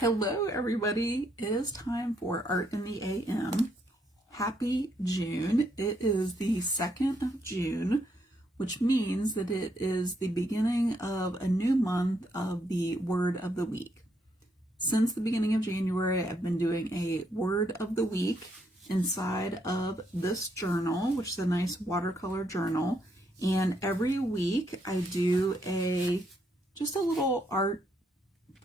Hello everybody, it is time for Art in the AM. Happy June. It is the 2nd of June, which means that it is the beginning of a new month of the Word of the Week. Since the beginning of January, I've been doing a Word of the Week inside of this journal, which is a nice watercolor journal. And every week I do just a little art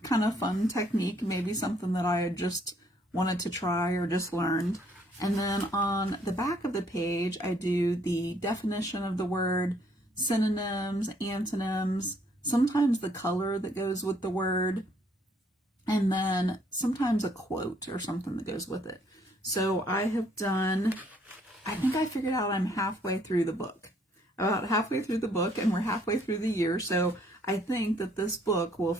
kind of fun technique, maybe something that I had just wanted to try or just learned. And then on the back of the page, I do the definition of the word, synonyms, antonyms, sometimes the color that goes with the word, and then sometimes a quote or something that goes with it. So I think I figured out I'm halfway through the book. About halfway through the book, and we're halfway through the year, so I think that this book will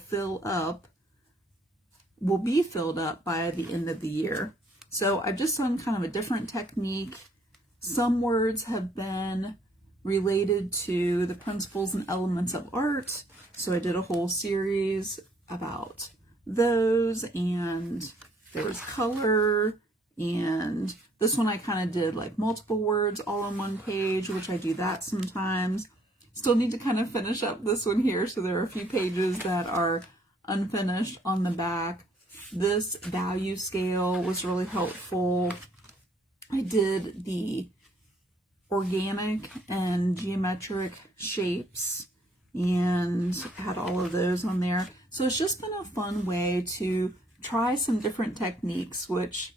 be filled up by the end of the year. So I've just done kind of a different technique. Some words have been related to the principles and elements of art. So I did a whole series about those, and there was color, and this one I kind of did like multiple words all on one page, which I do that sometimes. Still need to kind of finish up this one here, so there are a few pages that are unfinished on the back. This value scale was really helpful. I did the organic and geometric shapes and had all of those on there. So it's just been a fun way to try some different techniques, which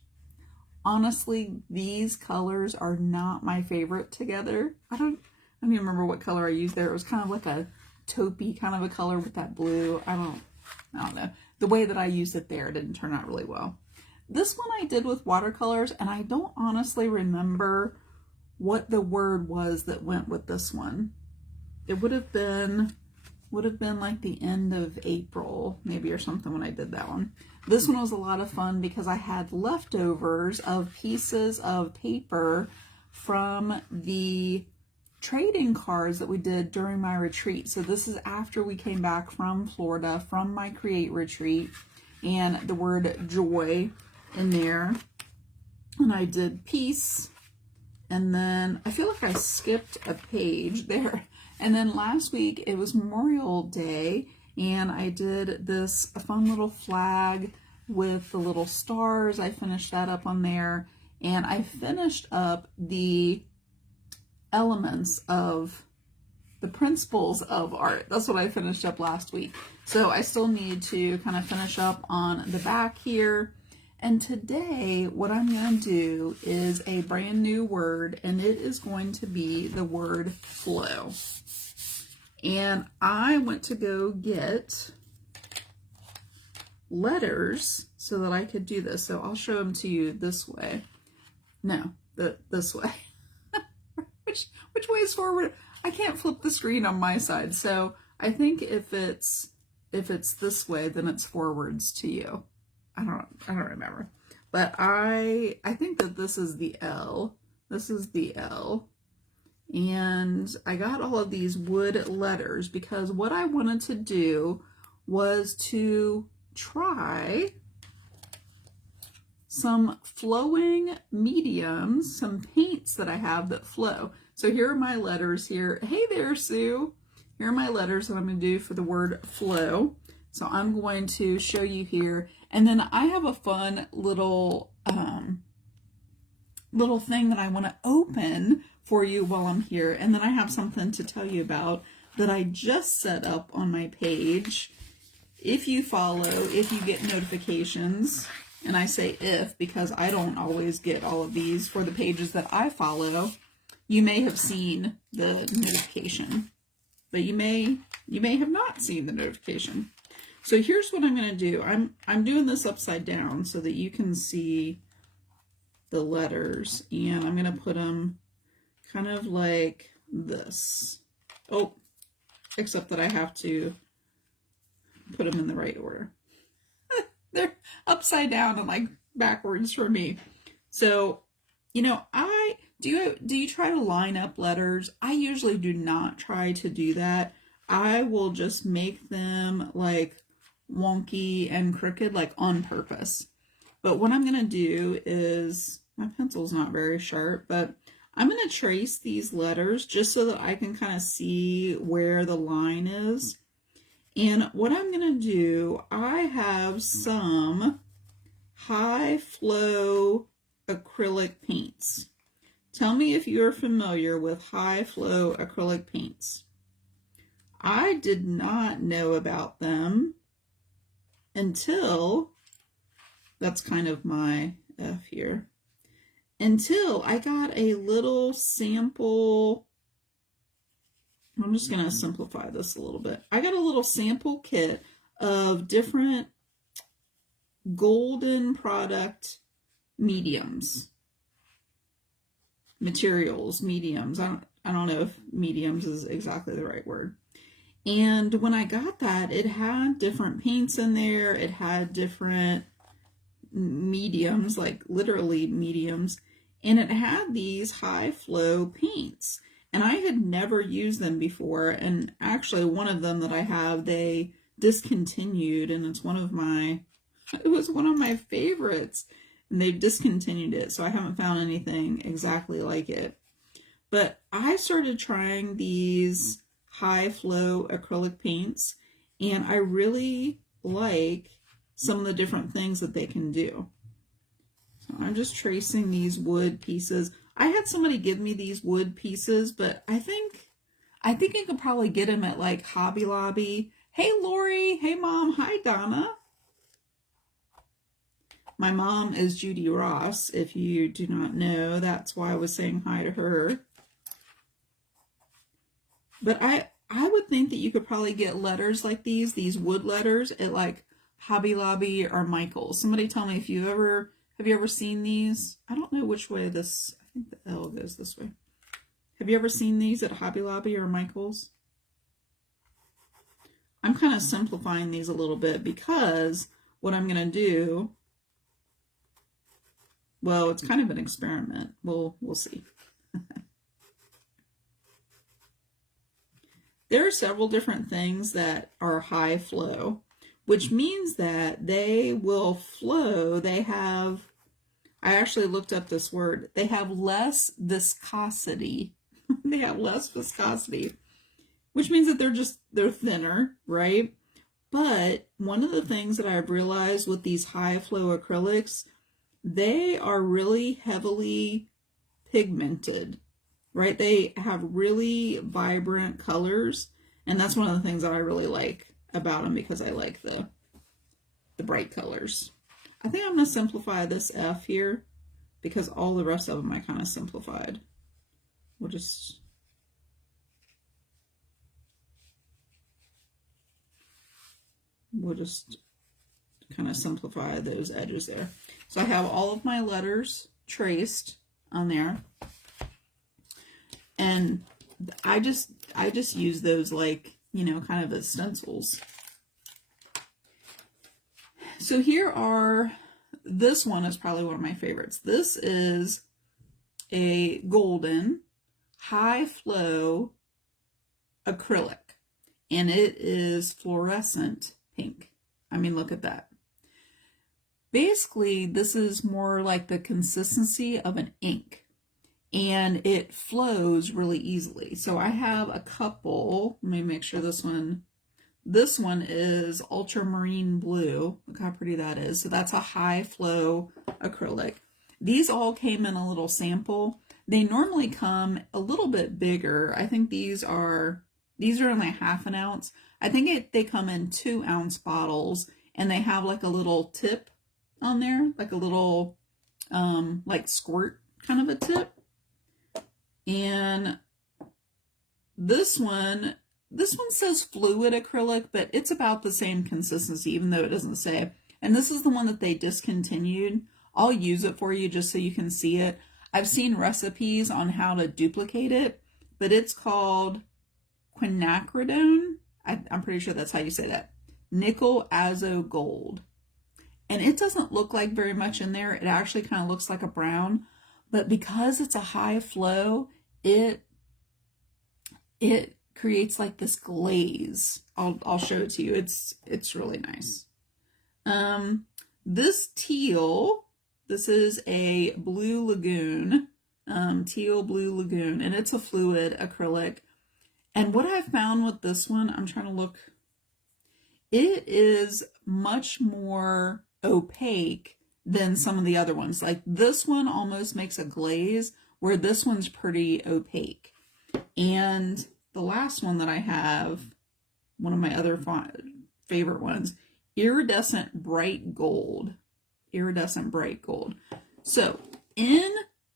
honestly, these colors are not my favorite together. I don't even remember what color I used there. It was kind of like a taupey kind of a color with that blue. I don't know. The way that I used it there didn't turn out really well. This one I did with watercolors, and I don't honestly remember what the word was that went with this one. It would have been like the end of April, maybe, or something when I did that one. This one was a lot of fun because I had leftovers of pieces of paper from the trading cards that we did during my retreat. So this is after we came back from Florida from my Create retreat, and the word joy in there. And I did peace, and then I feel like I skipped a page there. And then last week it was Memorial Day, and I did this a fun little flag with the little stars. I finished that up on there, and I finished up the elements of the principles of art. That's what I finished up last week. So I still need to kind of finish up on the back here. And today what I'm going to do is a brand new word, and it is going to be the word flow. And I went to go get letters so that I could do this. So I'll show them to you this way. No, this way. Which way is forward? I can't flip the screen on my side, so I think if it's this way, then it's forwards to you. I don't remember, but I think that this is the L. This is the L, and I got all of these wood letters because what I wanted to do was to try some flowing mediums, some paints that I have that flow. So here are my letters here. Hey there, Sue. Here are my letters that I'm going to do for the word flow. So I'm going to show you here. And then I have a fun little thing that I want to open for you while I'm here. And then I have something to tell you about that I just set up on my page. If you get notifications, and I say if because I don't always get all of these for the pages that I follow, you may have seen the notification, but you may have not seen the notification. So here's what I'm going to do. I'm doing this upside down so that you can see the letters, and I'm going to put them kind of like this. Oh, except that I have to put them in the right order. They're upside down and like backwards for me. So, you know, do you try to line up letters? I usually do not try to do that. I will just make them like wonky and crooked, like on purpose. But what I'm going to do is, my pencil's not very sharp, but I'm going to trace these letters just so that I can kind of see where the line is. And what I'm going to do, I have some high flow acrylic paints. Tell me if you're familiar with high flow acrylic paints. I did not know about them until, that's kind of my F here, until I got a little sample. I'm just going to simplify this a little bit. I got a little sample kit of different golden product mediums. Materials, mediums. I don't know if mediums is exactly the right word. And when I got that, it had different paints in there. It had different mediums, like literally mediums. And it had these high flow paints. And I had never used them before. And actually one of them that I have, they discontinued. And it's it was one of my favorites. And they've discontinued it. So I haven't found anything exactly like it. But I started trying these high flow acrylic paints, and I really like some of the different things that they can do. So I'm just tracing these wood pieces. I had somebody give me these wood pieces, but I think you could probably get them at like Hobby Lobby. Hey Lori, hey Mom, hi Donna. My mom is Judy Ross, if you do not know. That's why I was saying hi to her. But I would think that you could probably get letters like these wood letters at like Hobby Lobby or Michael's. Somebody tell me if have you ever seen these? I don't know which way this, I think the L goes this way. Have you ever seen these at Hobby Lobby or Michael's? I'm kind of simplifying these a little bit because what I'm going to do, well, it's kind of an experiment. We'll see. There are several different things that are high flow, which means that they will flow. I actually looked up this word. They have less viscosity. They have less viscosity, which means that they're thinner, right? But one of the things that I've realized with these high flow acrylics, they are really heavily pigmented. Right? They have really vibrant colors, and that's one of the things that I really like about them because I like the bright colors. I think I'm going to simplify this F here because all the rest of them I kind of simplified. We'll just kind of simplify those edges there. So I have all of my letters traced on there. And I just use those like, kind of as stencils. So this one is probably one of my favorites. This is a golden high flow acrylic, and it is fluorescent pink. I mean, look at that. Basically, this is more like the consistency of an ink. And it flows really easily. So I have a couple. Let me make sure this one is ultramarine blue. Look how pretty that is. So that's a high flow acrylic. These all came in a little sample. They normally come a little bit bigger. I think these are only half an ounce. I think they come in 2-ounce bottles, and they have like a little tip on there, like a little like squirt kind of a tip. And this one says fluid acrylic, but it's about the same consistency, even though it doesn't say. And this is the one that they discontinued. I'll use it for you just so you can see it. I've seen recipes on how to duplicate it, but it's called quinacridone. I'm pretty sure that's how you say that. Nickel azo gold. And it doesn't look like very much in there. It actually kind of looks like a brown. But because it's a high flow, it creates like this glaze. I'll show it to you. It's really nice. This teal, this is a Blue Lagoon, teal Blue Lagoon, and it's a fluid acrylic. And what I've found with this one, I'm trying to look, it is much more opaque than some of the other ones. Like this one almost makes a glaze, where this one's pretty opaque. And the last one that I have, one of my other favorite ones, iridescent bright gold. Iridescent bright gold. So in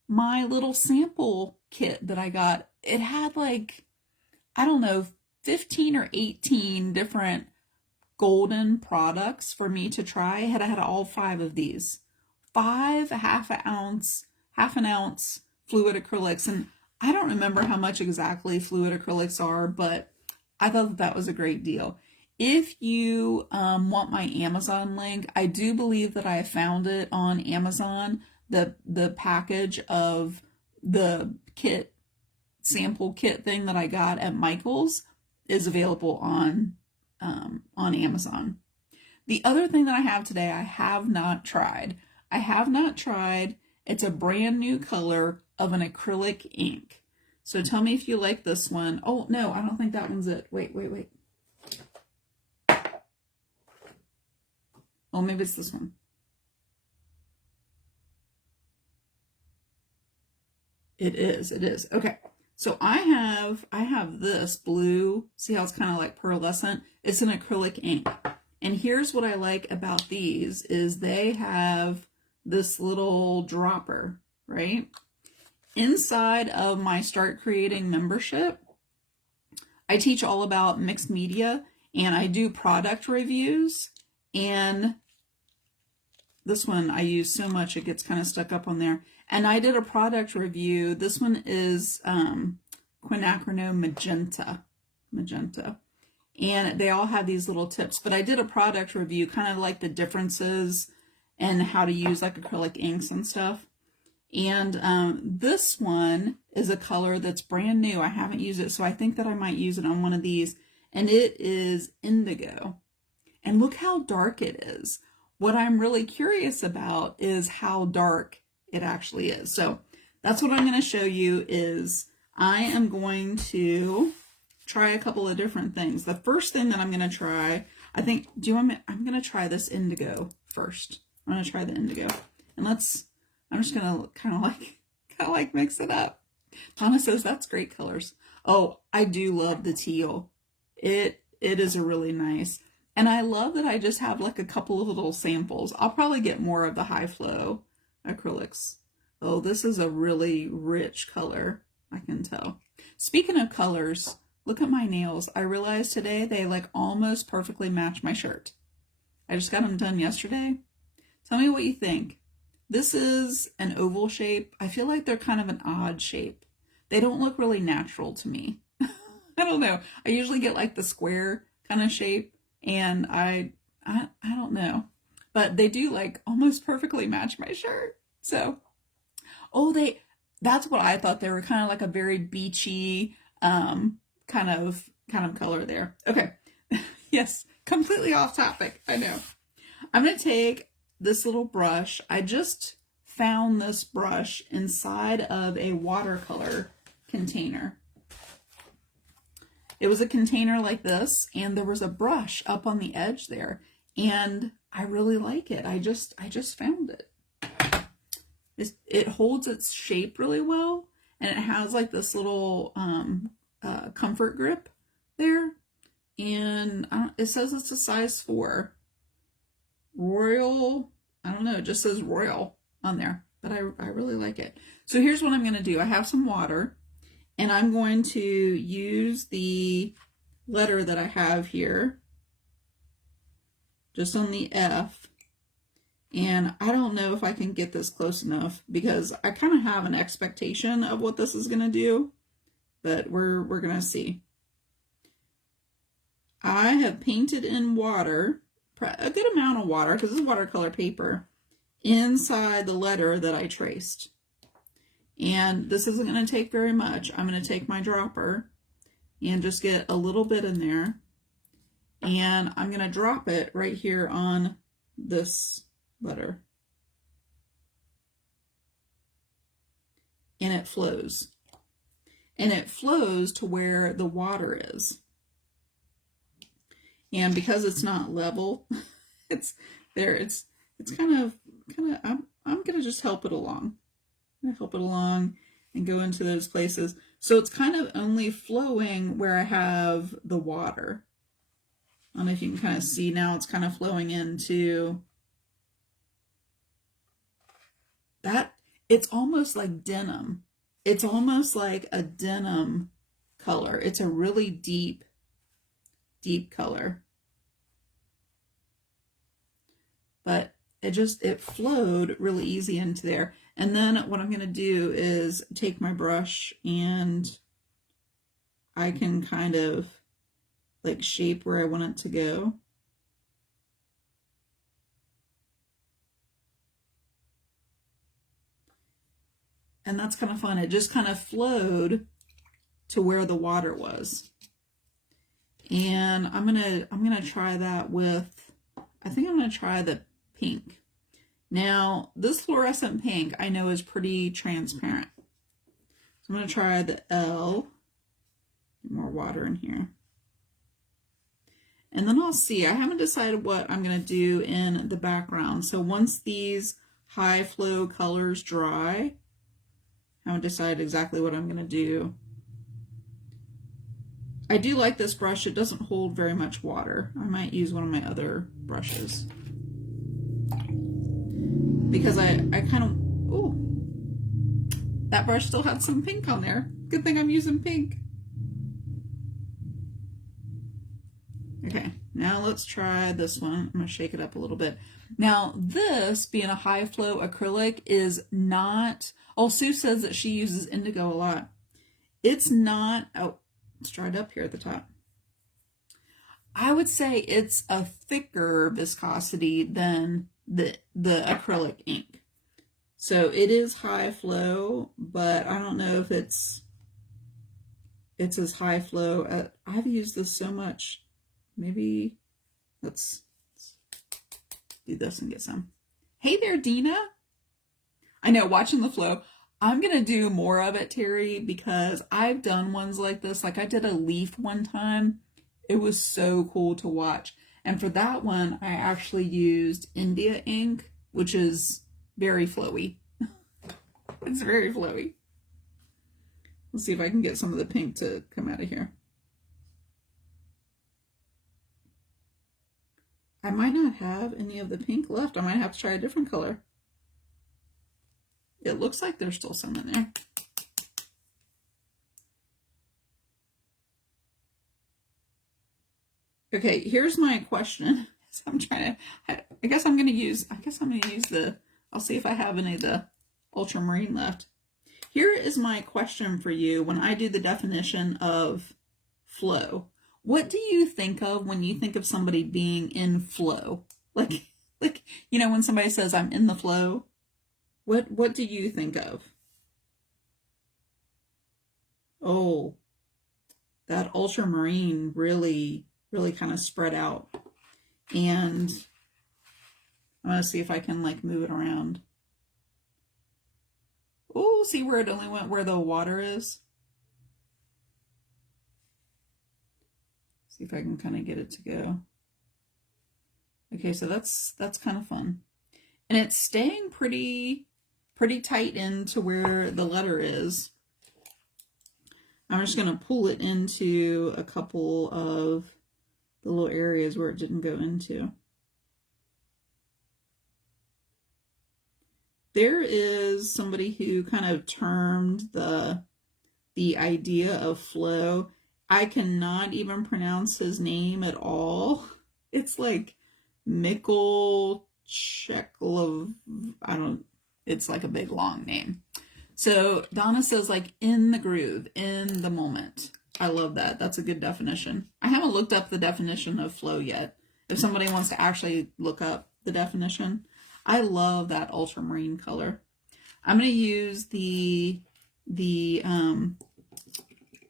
my little sample kit that I got, it had like, I don't know, 15 or 18 different golden products for me to try. I had all 5 of these. 5 half an ounce fluid acrylics. And I don't remember how much exactly fluid acrylics are, but I thought that was a great deal. If you want my Amazon link, I do believe that I found it on Amazon. The package of the kit, sample kit thing that I got at Michael's is available on Amazon. The other thing that I have today, I have not tried. It's a brand new color of an acrylic ink. So tell me if you like this one. Oh, no, I don't think that one's it. Wait. Oh, maybe it's this one. It is. Okay. So I have this blue. See how it's kind of like pearlescent? It's an acrylic ink. And here's what I like about these is they have this little dropper, right? Inside of my Start Creating membership, I teach all about mixed media and I do product reviews. And this one I use so much it gets kind of stuck up on there. And I did a product review. This one is quinacridone magenta. And they all have these little tips. But I did a product review, kind of like the differences and how to use like acrylic inks and stuff. And this one is a color that's brand new. I haven't used it, so I think that I might use it on one of these. And it is indigo. And look how dark it is. What I'm really curious about is how dark it actually is. So that's what I'm going to show you is I am going to try a couple of different things. The first thing that I'm going to try, I'm going to try this indigo first. I'm going to try the indigo. And I'm just going to kind of like mix it up. Donna says that's great colors. Oh, I do love the teal. It is a really nice. And I love that I just have like a couple of little samples. I'll probably get more of the high flow acrylics. Oh, this is a really rich color, I can tell. Speaking of colors, look at my nails. I realized today they like almost perfectly match my shirt. I just got them done yesterday. Tell me what you think. This is an oval shape. I feel like they're kind of an odd shape. They don't look really natural to me. I don't know. I usually get like the square kind of shape, and I don't know. But they do like almost perfectly match my shirt. So, that's what I thought. They were kind of like a very beachy kind of color there. Okay. Yes, completely off topic. I know. I'm going to take this little brush. I just found this brush inside of a watercolor container. It was a container like this, and there was a brush up on the edge there, and I really like it. I just found it. It holds its shape really well, and it has like this little comfort grip there, and it says it's a size 4. Royal, I don't know, it just says Royal on there, but I really like it. So here's what I'm going to do. I have some water, and I'm going to use the letter that I have here, just on the F, and I don't know if I can get this close enough because I kind of have an expectation of what this is going to do, but we're going to see. I have painted in water, a good amount of water, because this is watercolor paper, inside the letter that I traced. And this isn't going to take very much. I'm going to take my dropper and just get a little bit in there. And I'm going to drop it right here on this letter. And it flows. And it flows to where the water is. And because it's not level, it's there. It's kind of. I'm going to just help it along. I'm going to help it along and go into those places. So it's kind of only flowing where I have the water. I don't know if you can kind of see now, it's kind of flowing into that. It's almost like denim. It's almost like a denim color. It's a really deep, deep color. But it flowed really easy into there. And then what I'm going to do is take my brush and I can kind of like shape where I want it to go. And that's kind of fun. It just kind of flowed to where the water was. And I'm gonna try that with, I think I'm gonna try the pink. Now, this fluorescent pink I know is pretty transparent. So I'm gonna try the L. More water in here. And then I'll see. I haven't decided what I'm going to do in the background. So once these high flow colors dry, I haven't decided exactly what I'm going to do. I do like this brush. It doesn't hold very much water. I might use one of my other brushes. Because I kind of, oh, that brush still had some pink on there. Good thing I'm using pink. Okay, now let's try this one. I'm going to shake it up a little bit. Now, this, being a high flow acrylic, is not, oh, Sue says that she uses indigo a lot. It's not, oh, it's dried up here at the top. I would say it's a thicker viscosity than the acrylic ink. So it is high flow, but I don't know if it's as high flow. I've used this so much. Maybe let's do this and get some. Hey there, Dina. I know, watching the flow. I'm going to do more of it, Terry, because I've done ones like this. Like I did a leaf one time. It was so cool to watch. And for that one, I actually used India ink, which is very flowy. It's very flowy. Let's see if I can get some of the pink to come out of here. I might not have any of the pink left. I might have to try a different color. It looks like there's still some in there. Okay, here's my question. So I'm trying to, I guess I'm going to use the, I'll see if I have any of the ultramarine left. Here is my question for you when I do the definition of flow. What do you think of when you think of somebody being in flow? Like, you know, when somebody says, I'm in the flow, what do you think of? Oh, that ultramarine really kind of spread out. And I'm going to see if I can like move it around. Oh, see where it only went where the water is? See if I can kind of get it to go. Okay, so that's kind of fun. And it's staying pretty tight into where the letter is. I'm just going to pull it into a couple of the little areas where it didn't go into. There is somebody who kind of termed the idea of flow. I cannot even pronounce his name at all. It's like Mikkel Cheklov. It's like a big long name. So Donna says like in the groove, in the moment. I love that. That's a good definition. I haven't looked up the definition of flow yet. If somebody wants to actually look up the definition, I love that ultramarine color. I'm going to use the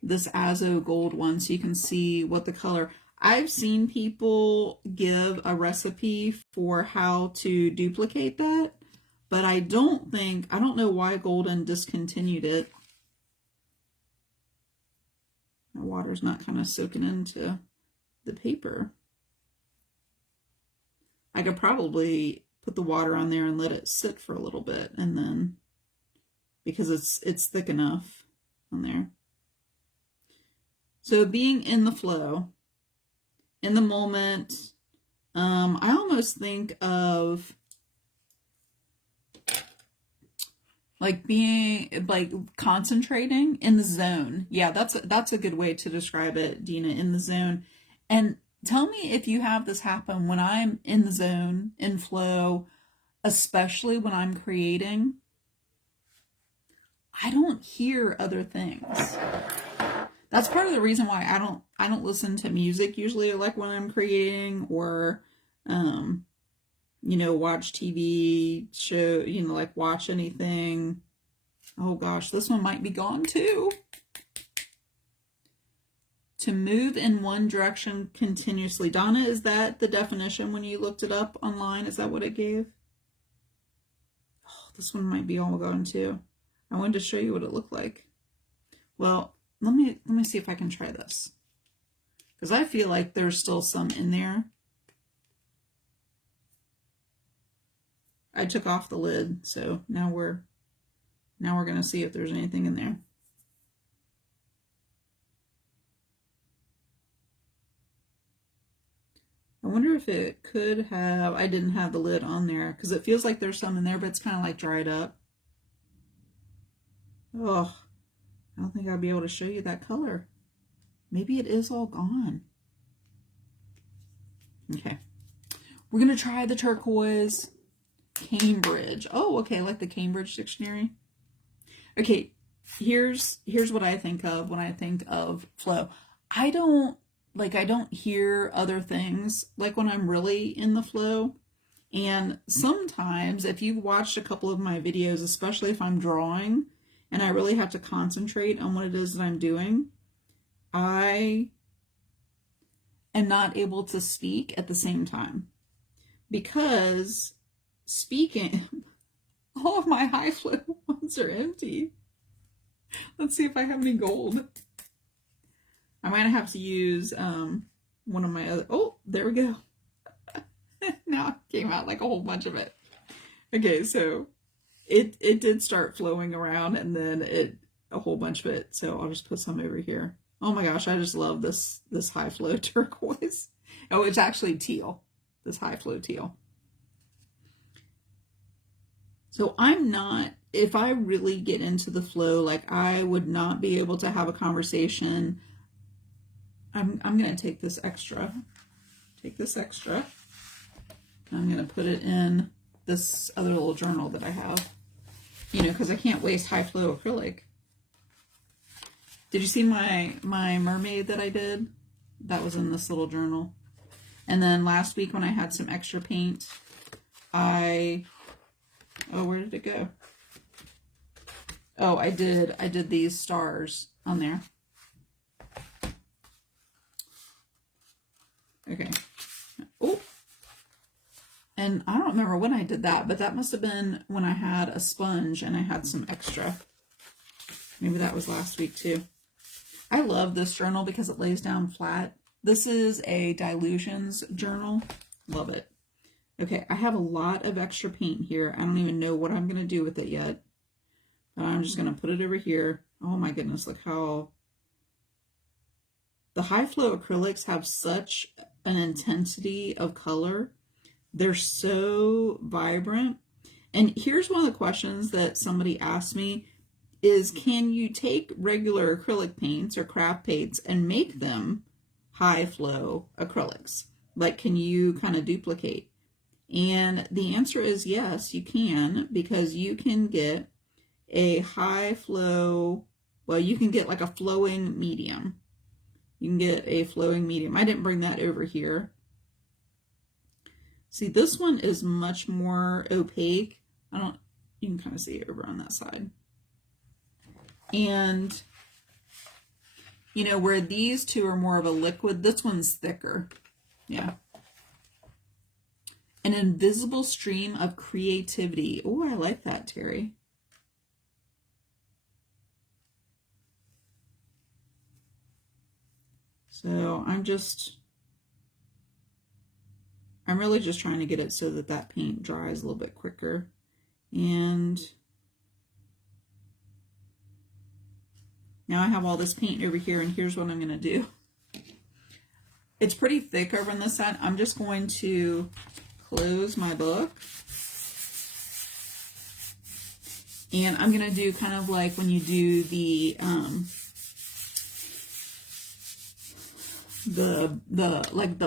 this Azo Gold one so you can see what the color. I've seen people give a recipe for how to duplicate that, but I don't know why Golden discontinued it. My water's not kind of soaking into the paper. I could probably put the water on there and let it sit for a little bit, and then, because it's thick enough on there. So being in the flow, in the moment, I almost think of like being, like concentrating in the zone. Yeah, that's a good way to describe it, Dina, in the zone. And tell me if you have this happen when I'm in the zone, in flow, especially when I'm creating. I don't hear other things. That's part of the reason why I don't listen to music usually, like when I'm creating, or you know, watch TV show, you know, like watch anything. Oh gosh, this one might be gone too. To move in one direction continuously. Donna, is that the definition when you looked it up online? Is that what it gave? Oh, this one might be all gone too. I wanted to show you what it looked like. Well, let me see if I can try this, because I feel like there's still some in there. I took off the lid, so now we're going to see if there's anything in there. I wonder if it could have, I didn't have the lid on there, because it feels like there's some in there, but it's kind of like dried up. Oh, I don't think I'll be able to show you that color. Maybe it is all gone. Okay. We're going to try the turquoise Cambridge. Oh, okay, like the Cambridge Dictionary. Okay, here's what I think of when I think of flow. I don't hear other things like when I'm really in the flow. And sometimes if you've watched a couple of my videos, especially if I'm drawing and I really have to concentrate on what it is that I'm doing, I am not able to speak at the same time, because speaking, all of my high flow ones are empty. Let's see if I have any gold. I might have to use one of my other, oh, there we go. Now it came out like a whole bunch of it. Okay, so it did start flowing around, and then a whole bunch of it. So I'll just put some over here. Oh my gosh, I just love this high flow turquoise. Oh, it's actually teal. This high flow teal. So I'm not, if I really get into the flow, like I would not be able to have a conversation. I'm going to take this extra. I'm going to put it in this other little journal that I have, you know, because I can't waste high flow acrylic. Did you see my mermaid that I did? That was in this little journal. And then last week when I had some extra paint, oh, where did it go? Oh, I did these stars on there. Okay. Oh. And I don't remember when I did that, but that must have been when I had a sponge and I had some extra. Maybe that was last week too. I love this journal because it lays down flat. This is a dilutions journal. Love it. Okay, I have a lot of extra paint here. I don't even know what I'm going to do with it yet. But I'm just going to put it over here. Oh my goodness, look how... The high flow acrylics have such an intensity of color. They're so vibrant. And here's one of the questions that somebody asked me is, can you take regular acrylic paints or craft paints and make them high flow acrylics? Like, can you kind of duplicate? And the answer is yes, you can, because you can get a high flow, well, you can get like a flowing medium. You can get a flowing medium. I didn't bring that over here. See, this one is much more opaque. You can kind of see it over on that side. And You know, where these two are more of a liquid, this one's thicker. Yeah. An invisible stream of creativity. Oh, I like that, Terry. So I'm really just trying to get it so that that paint dries a little bit quicker. And now I have all this paint over here, and here's what I'm going to do. It's pretty thick over on this side. I'm just going to close my book. And I'm going to do kind of like when you do the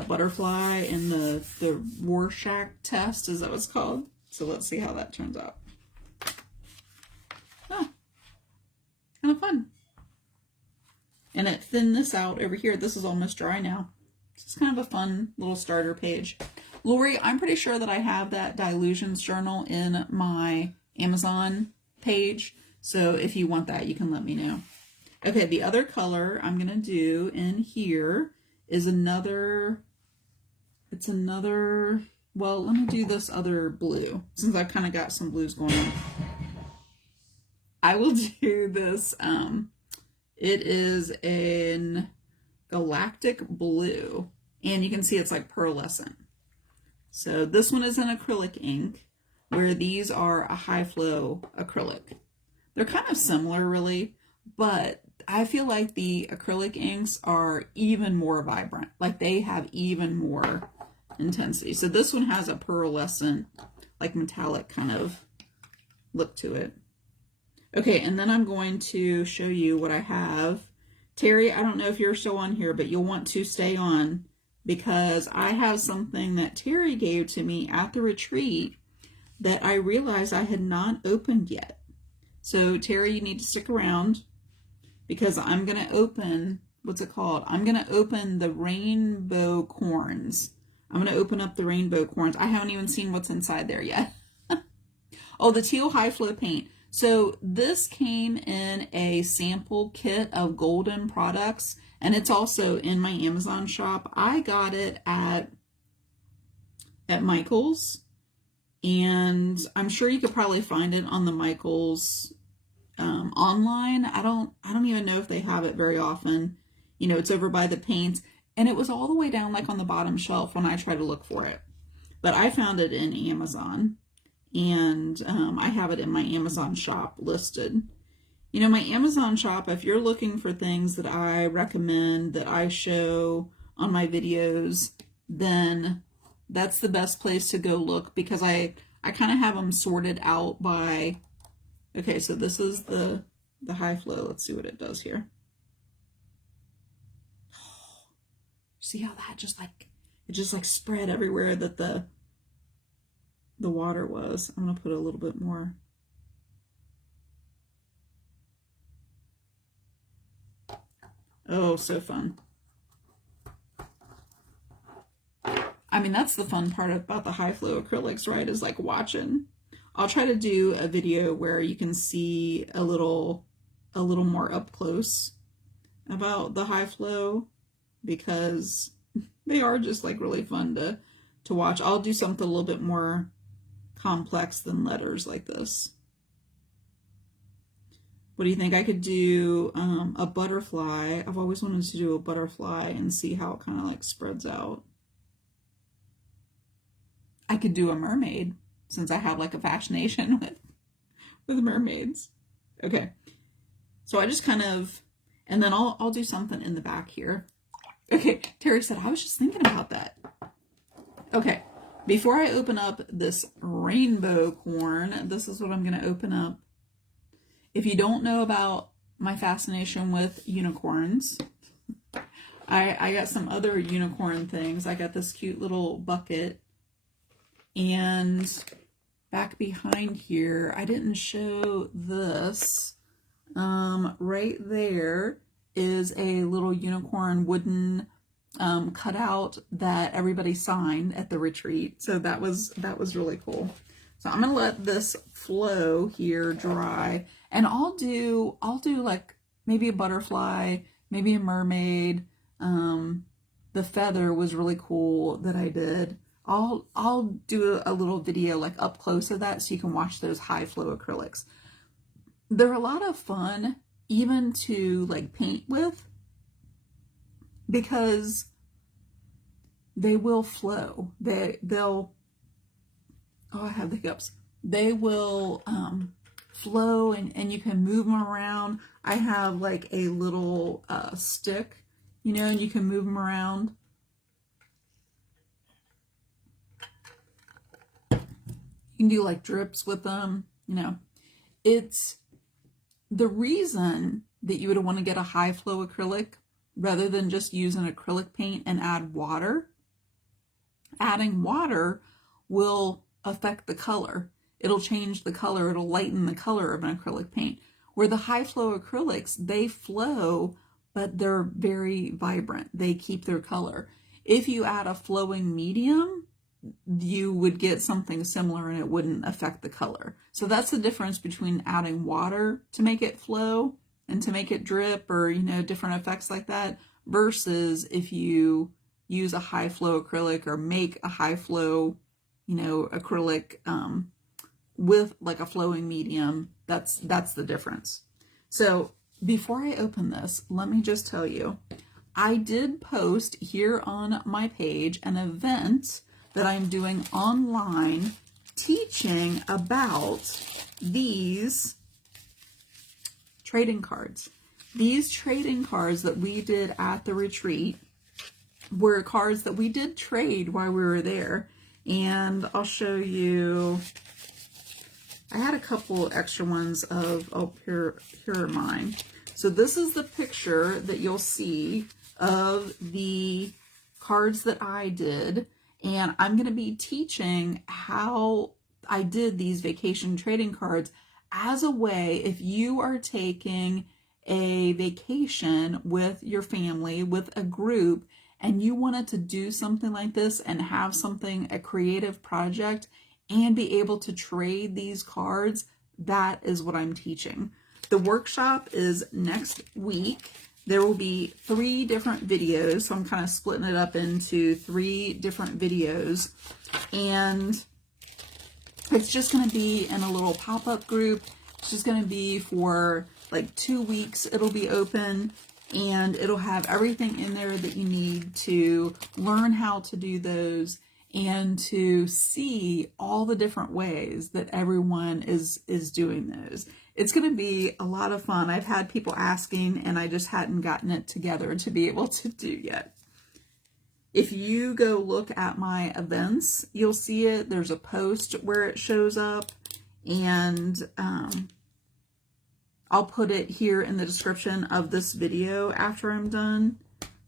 butterfly and the Rorschach test, is that what it's called? So let's see how that turns out. Oh, kind of fun. And it thinned this out over here. This is almost dry now. It's kind of a fun little starter page. Lori, I'm pretty sure that I have that Dilutions journal in my Amazon page. So if you want that, you can let me know. Okay, the other color I'm going to do in here is another, well, let me do this other blue, since I've kind of got some blues going on. I will do this, it is an galactic blue, and you can see it's like pearlescent. So this one is an acrylic ink, where these are a high flow acrylic. They're kind of similar, really, but I feel like the acrylic inks are even more vibrant. Like they have even more intensity. So this one has a pearlescent, like metallic kind of look to it. Okay, and then I'm going to show you what I have. Terry, I don't know if you're still on here, but you'll want to stay on, because I have something that Terry gave to me at the retreat that I realized I had not opened yet. So Terry, you need to stick around, because I'm going to open, what's it called? I'm going to open the rainbow corns. I'm going to open up the rainbow corns. I haven't even seen what's inside there yet. Oh, the teal high flow paint. So this came in a sample kit of golden products, and it's also in my Amazon shop. I got it at Michael's, and I'm sure you could probably find it on the Michael's online. I don't even know if they have it very often. You know, it's over by the paints, and it was all the way down like on the bottom shelf when I tried to look for it. But I found it in Amazon, and I have it in my Amazon shop listed. You know, my Amazon shop, if you're looking for things that I recommend, that I show on my videos, then that's the best place to go look, because I kind of have them sorted out by, okay, so this is the high flow. Let's see what it does here. See how that it just like spread everywhere that the water was. I'm going to put a little bit more. Oh, so fun. I mean, that's the fun part about the high flow acrylics, right? Is like watching. I'll try to do a video where you can see a little more up close about the high flow, because they are just like really fun to watch. I'll do something a little bit more complex than letters like this. What do you think? I could do a butterfly. I've always wanted to do a butterfly and see how it kind of like spreads out. I could do a mermaid, since I have like a fascination with mermaids. Okay. So I just kind of, and then I'll do something in the back here. Okay, Terry said, I was just thinking about that. Okay, before I open up this rainbow corn, this is what I'm going to open up. If you don't know about my fascination with unicorns, I got some other unicorn things. I got this cute little bucket, and back behind here, I didn't show this. Right there is a little unicorn wooden cutout that everybody signed at the retreat. So that was really cool. So I'm gonna let this flow here dry, and I'll do like maybe a butterfly, maybe a mermaid. The feather was really cool that I did. I'll do a little video like up close of that so you can watch those high flow acrylics. They're a lot of fun even to like paint with because they will flow. They'll oh, I have the hiccups. They will flow and you can move them around. I have like a little stick, you know, and you can move them around. You can do like drips with them, you know. It's the reason that you would want to get a high flow acrylic rather than just use an acrylic paint and add water. Adding water will affect the color. It'll change the color. It'll lighten the color of an acrylic paint. Where the high flow acrylics, they flow, but they're very vibrant. They keep their color. If you add a flowing medium, you would get something similar and it wouldn't affect the color. So that's the difference between adding water to make it flow and to make it drip or, you know, different effects like that versus if you use a high flow acrylic or make a high flow, you know, acrylic with like a flowing medium. That's the difference. So before I open this, let me just tell you, I did post here on my page an event that I'm doing online teaching about these trading cards. These trading cards that we did at the retreat were cards that we did trade while we were there. And I'll show you, I had a couple extra ones of, oh, here are mine. So this is the picture that you'll see of the cards that I did. And I'm going to be teaching how I did these vacation trading cards as a way, if you are taking a vacation with your family, with a group, and you wanted to do something like this and have something, a creative project, and be able to trade these cards, that is what I'm teaching. The workshop is next week. There will be 3 different videos, so I'm kind of splitting it up into 3 different videos, and it's just going to be in a little pop-up group. It's just going to be for like 2 weeks. It'll be open, and it'll have everything in there that you need to learn how to do those and to see all the different ways that everyone is doing those. It's going to be a lot of fun. I've had people asking, and I just hadn't gotten it together to be able to do yet. If you go look at my events, you'll see it. There's a post where it shows up, and I'll put it here in the description of this video after I'm done.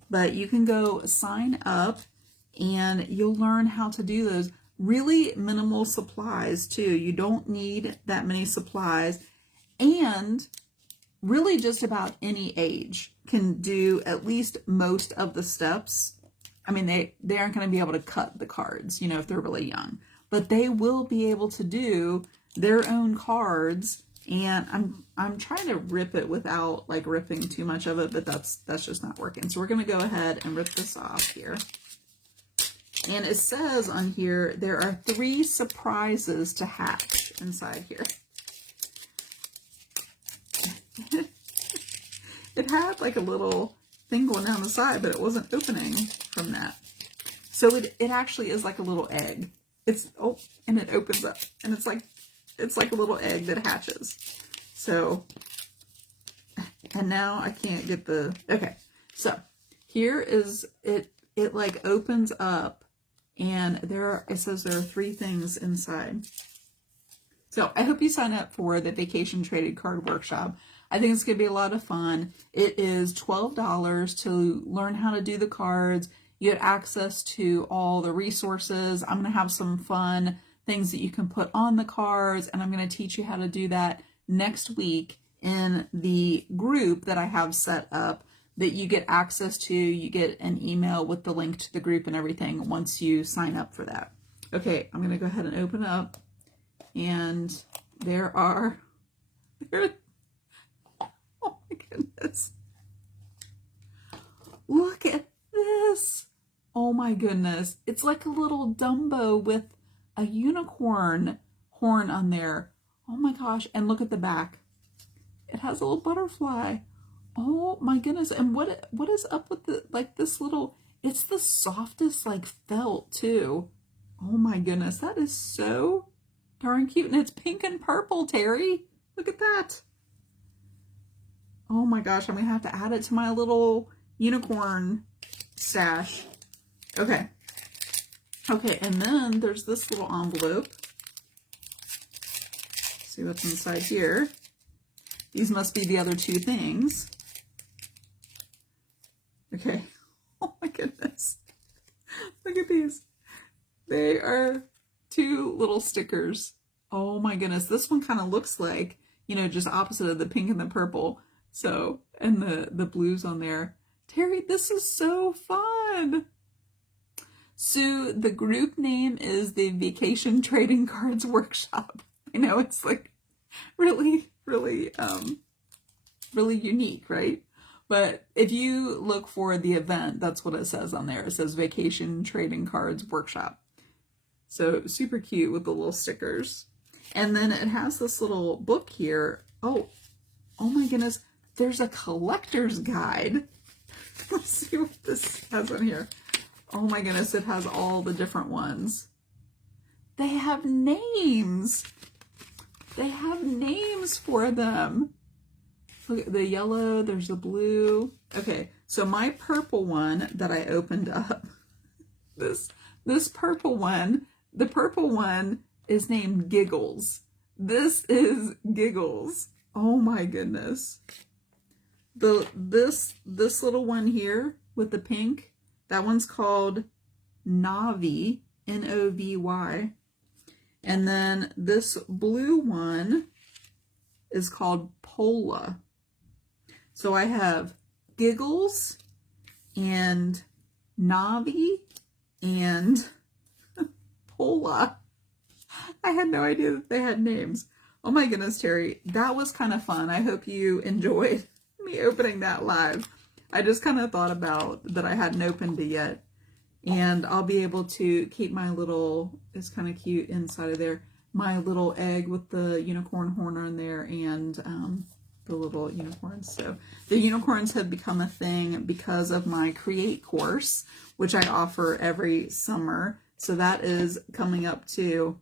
But you can go sign up, and you'll learn how to do those. Really minimal supplies, too. You don't need that many supplies. And really just about any age can do at least most of the steps. I mean, they aren't going to be able to cut the cards, you know, if they're really young. But they will be able to do their own cards. And I'm trying to rip it without like ripping too much of it, but that's just not working. So we're going to go ahead and rip this off here. And it says on here, there are 3 surprises to hatch inside here. It had like a little thing going down the side, but it wasn't opening from that. So it actually is like a little egg. It's, oh, and it opens up, and it's like a little egg that hatches. So, and now I can't get the, okay. So here is, it like opens up, and it says there are 3 things inside. So I hope you sign up for the Vacation Traded Card Workshop. I think it's going to be a lot of fun. It is $12 to learn how to do the cards. You get access to all the resources. I'm going to have some fun things that you can put on the cards, and I'm going to teach you how to do that next week in the group that I have set up that you get access to. You get an email with the link to the group and everything once you sign up for that. Okay, I'm going to go ahead and open up, and there are... Oh my goodness. look at this. Oh my goodness. It's like a little Dumbo with a unicorn horn on there. Oh my gosh. And look at the back. It has a little butterfly. Oh my goodness. And what is up with the, like this little, it's the softest like felt too. Oh my goodness. That is so darn cute. And it's pink and purple, Terry. Look at that. Oh my gosh. I'm going to have to add it to my little unicorn stash. Okay. Okay. And then there's this little envelope. Let's see what's inside here. These must be the other two things. Okay. Oh my goodness. Look at these. They are two little stickers. Oh my goodness. This one kind of looks like, you know, just opposite of the pink and the purple. So, and the blues on there. Terry, this is so fun. So the group name is the Vacation Trading Cards Workshop. I know it's like really unique, right? But if you look for the event, that's what it says on there. It says Vacation Trading Cards Workshop. So super cute with the little stickers. And then it has this little book here. Oh my goodness. There's a collector's guide. Let's see what this has on here. Oh my goodness. It has all the different ones. They have names. They have names for them. Look at the yellow, there's the blue. Okay, so my purple one that I opened up, this purple one, the purple one is named Giggles. This is Giggles. Oh my goodness. This little one here with the pink, that one's called Novi, N-O-V-Y. And then this blue one is called Pola. So I have Giggles and Navi and Pola. I had no idea that they had names. Oh my goodness, Terry, that was kind of fun. I hope you enjoyed me opening that live. I just kind of thought about that I hadn't opened it yet. And I'll be able to keep my little, it's kind of cute inside of there, my little egg with the unicorn horn on there and the little unicorns. So the unicorns have become a thing because of my Create course, which I offer every summer. So that is coming up too.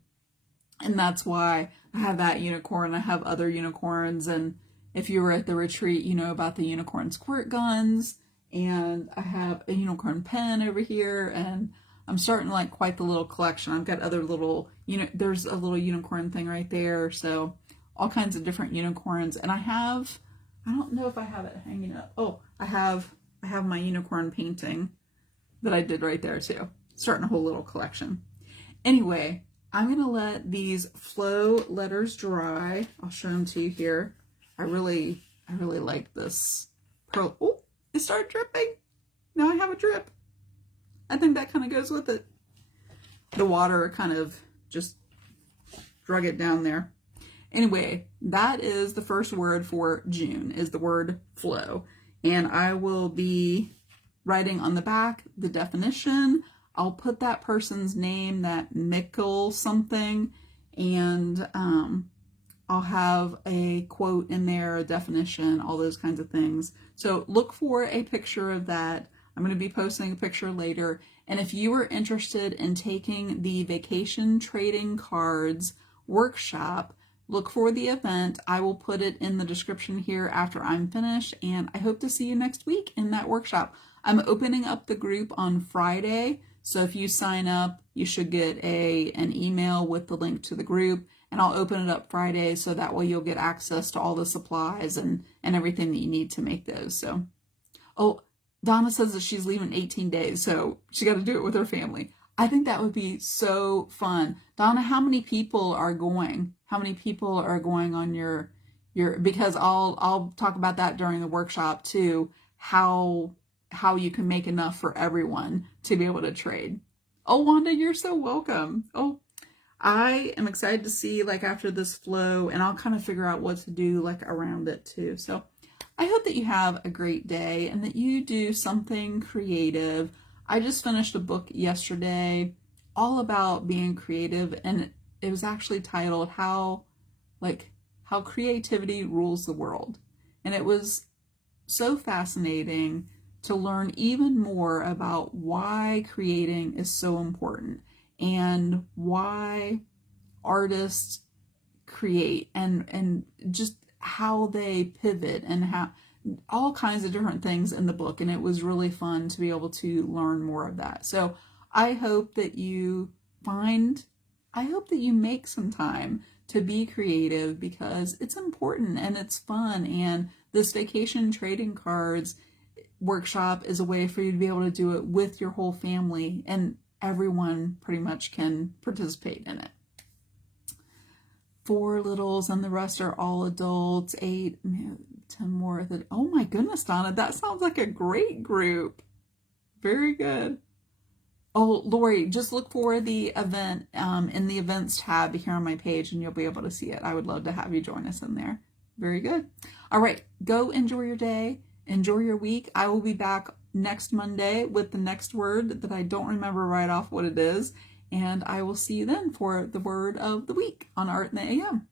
And that's why I have that unicorn. I have other unicorns. And if you were at the retreat, you know about the unicorn squirt guns. And I have a unicorn pen over here. And I'm starting like quite the little collection. I've got other little, there's a little unicorn thing right there. So all kinds of different unicorns. And I don't know if I have it hanging up. Oh, I have my unicorn painting that I did right there too. Starting a whole little collection. Anyway, I'm going to let these flow letters dry. I'll show them to you here. I really like this pearl. Oh, it started dripping. Now I have a drip. I think that kind of goes with it. The water kind of just drug it down there. Anyway, that is the first word for June, is the word flow. And I will be writing on the back the definition. I'll put that person's name, that Mikkel something, and I'll have a quote in there, a definition, all those kinds of things. So look for a picture of that. I'm going to be posting a picture later. And if you are interested in taking the Vacation Trading Cards Workshop, look for the event. I will put it in the description here after I'm finished. And I hope to see you next week in that workshop. I'm opening up the group on Friday. So if you sign up, you should get an email with the link to the group. And I'll open it up Friday so that way you'll get access to all the supplies and everything that you need to make those. So, oh, Donna says that she's leaving 18 days, so she got to do it with her family. I think that would be so fun. Donna, how many people are going? How many people are going on your because I'll talk about that during the workshop too, how you can make enough for everyone to be able to trade. Oh, Wanda, you're so welcome. Oh, I am excited to see like after this flow, and I'll kind of figure out what to do like around it too. So I hope that you have a great day and that you do something creative. I just finished a book yesterday all about being creative, and it was actually titled How Creativity Rules the World. And it was so fascinating to learn even more about why creating is so important and why artists create and just how they pivot and how all kinds of different things in the book. And it was really fun to be able to learn more of that. So I hope that you make some time to be creative, because it's important and it's fun. And this vacation trading cards workshop is a way for you to be able to do it with your whole family, and everyone pretty much can participate in it. 4 littles and the rest are all adults. 8, 10 more. Oh my goodness, Donna, that sounds like a great group. Very good. Oh, Lori, just look for the event in the events tab here on my page, and you'll be able to see it. I would love to have you join us in there. Very good. All right, go enjoy your day. Enjoy your week. I will be back next Monday with the next word that I don't remember right off what it is. And I will see you then for the word of the week on Art in the AM.